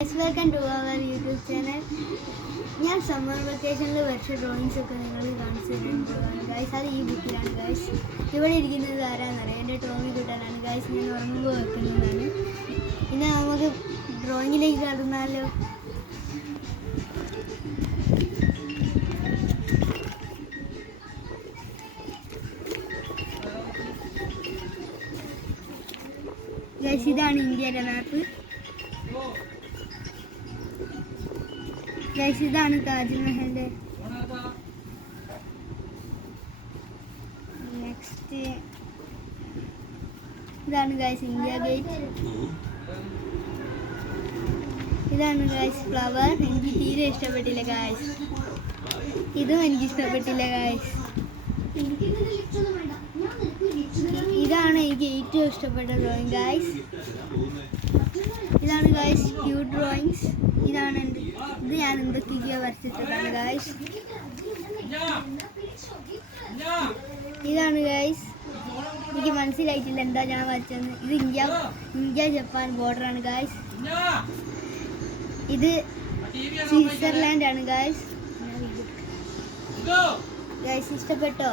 Welcome to our YouTube channel. ഞാൻ summer വെക്കേഷനിൽ വരച്ച ഡ്രോയിങ്സ് ഒക്കെ നിങ്ങൾ കാണിച്ചു തരുന്നതാണ് ഗൈസ്. അത് ഈ ബുക്കിലാണ് ഗൈസ്. ഇവിടെ ഇരിക്കുന്നത് ആരാന്നറിയാം, എൻ്റെ ടോമി കുട്ടനാണ് ഗൈസ്. ഞാൻ ഉറങ്ങുമ്പോൾ വെക്കുന്നതാണ്. പിന്നെ നമുക്ക് ഡ്രോയിങ്ങിലേക്ക് കടന്നാലോ. ഗൈസ്, ഇതാണ് ഇന്ത്യയുടെ മാപ്പ്. ഗൈസ്, ഇതാണ് താജ്മഹൽ. നെക്സ്റ്റ് ഇതാണ് ഗൈസ് ഇന്ത്യ ഗേറ്റ്. ഇതാണ് ഗൈസ് ഫ്ലവർ. എനിക്ക് തീരെ ഇഷ്ടപ്പെട്ടില്ല ഗൈസ്. ഇതും എനിക്ക് ഇഷ്ടപ്പെട്ടില്ല ഗൈസ്. ഇതാണ് എനിക്ക് ഏറ്റവും ഇഷ്ടപ്പെട്ട ഡ്രോയിങ് ഗൈസ്. ഇതാണ് ഗൈസ് ക്യൂട്ട് ഡ്രോയിങ്സ്. ഇത് ഞാൻ എന്തൊക്കെയോ വരച്ചിട്ടുള്ളതാണ് ഗൈസ്. ഇതാണ് ഗൈസ്, എനിക്ക് മനസ്സിലായിട്ടില്ല എന്താ ഞാൻ വരച്ചതെന്ന്. ഇത് ഇന്ത്യ ജപ്പാൻ ബോർഡറാണ് ഗൈസ്. ഇത് സ്വിറ്റ്സർലാൻഡ് ആണ് ഗൈസ്. ഗൈസ്, ഇഷ്ടപ്പെട്ടോ?